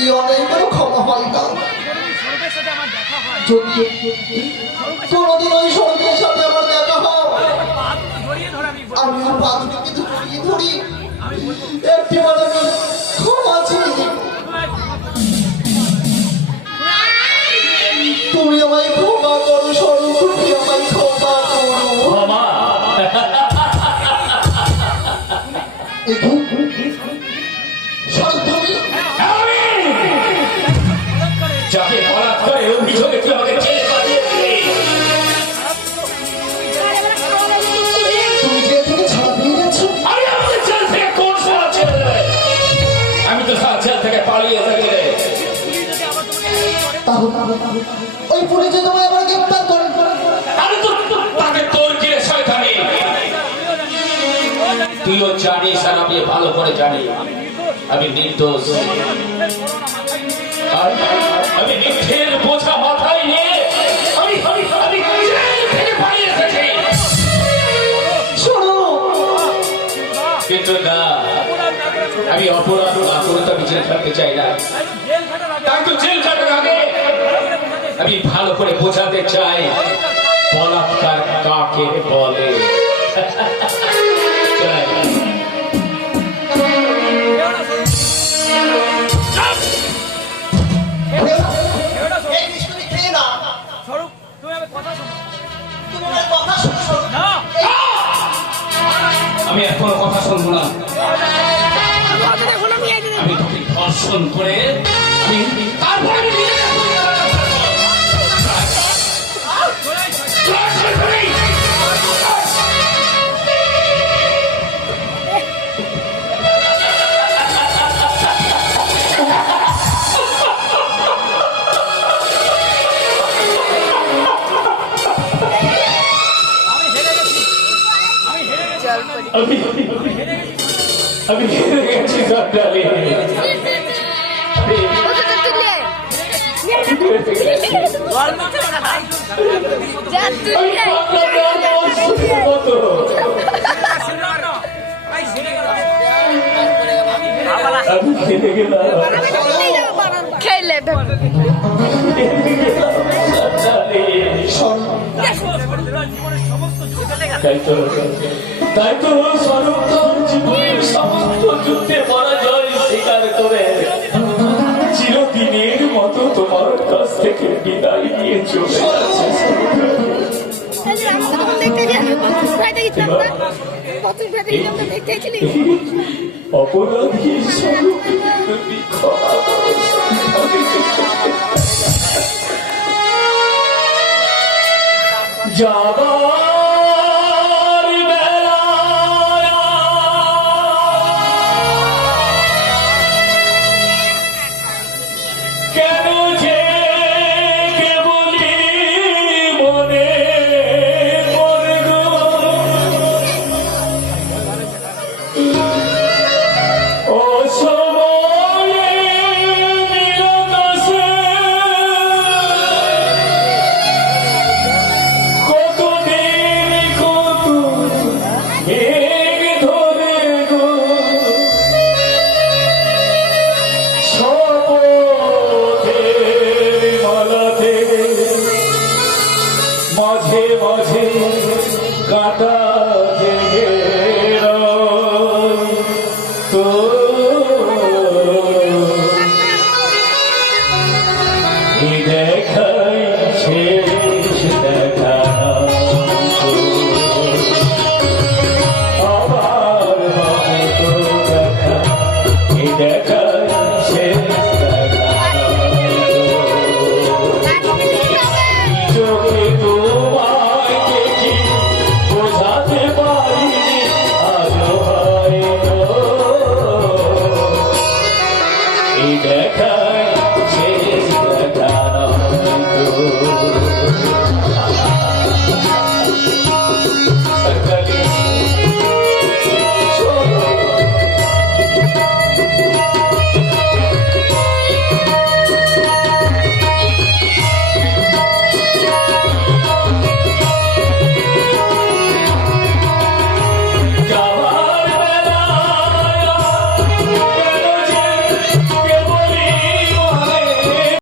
এই অনেকবারও ক্ষমা হয় না। যদি কোনোদিন ওই স্বরূপের সাথে আমার দেখা হয়, আমি ওর পা দুটো কিন্তু জড়িয়ে ধরি, একটি বার আমি ক্ষমা চেয়ে দেব। তুমি আমায় ক্ষমা করো স্বরূপ, তুমি আমায় ক্ষমা করো। স্বরূপ তুমি যাকে বলাৎ করে অভিযোগে তুই আমাকে জেলে পাঠিয়েছিলি, তুমি জেল থেকে ছাড়া পেয়ে গেছো। আমি আমাকে জেল থেকে কোন সময় ছেড়ে দেবে? আমি তো জেল থেকে পালিয়ে থাকি রে। ওই পুলিশে তোমায় আবার গ্রেপ্তার করে। আমি তো তাকে তোর কিরে শয়তানি। তুইও জানিস আর আমি ভালো করে জানি আমি নির্দোষ। আমি মিথ্যের বোঝা মাথায় নিয়ে আমি জেল থেকে পালিয়ে এসেছি। কিন্তু না, আমি অপরাধ না করে তো আমি জেল খাটতে চাই না। তাই তো জেল খাটার আগে আমি ভালো করে বোঝাতে চাই বলাৎকার কাকে বলে। আমি আর কোনো কথা শুনবো না। আমি তোকে ধর্ষণ করে আমি তারপরে আমি হেরে গেছি সরকারি। আমি খেলে গেলাম। খেলে তাই তো স্বরূপ তোর জীবনের সমস্ত যুদ্ধে পরাজয় স্বীকার করে চিরদিনের মতো তোমার কাছ থেকে বিদায় নিয়ে চলে যাচ্ছে। অপরাধী স্বরূপ তুমি ক্ষমা করো। যাবার বেলায় কেন যে কেবলি মনে পড়ে গো, ও সময়ে নীলাকাশে মাঝে মাঝে কাটা জেগে তো দেখাই শেষ দেখা আবার হবে তো দেখা, দেখাই শেষ দেখা চোখে তোমায় দেখি বোঝাতে পারিনি আজও হয়তো এই দেখায়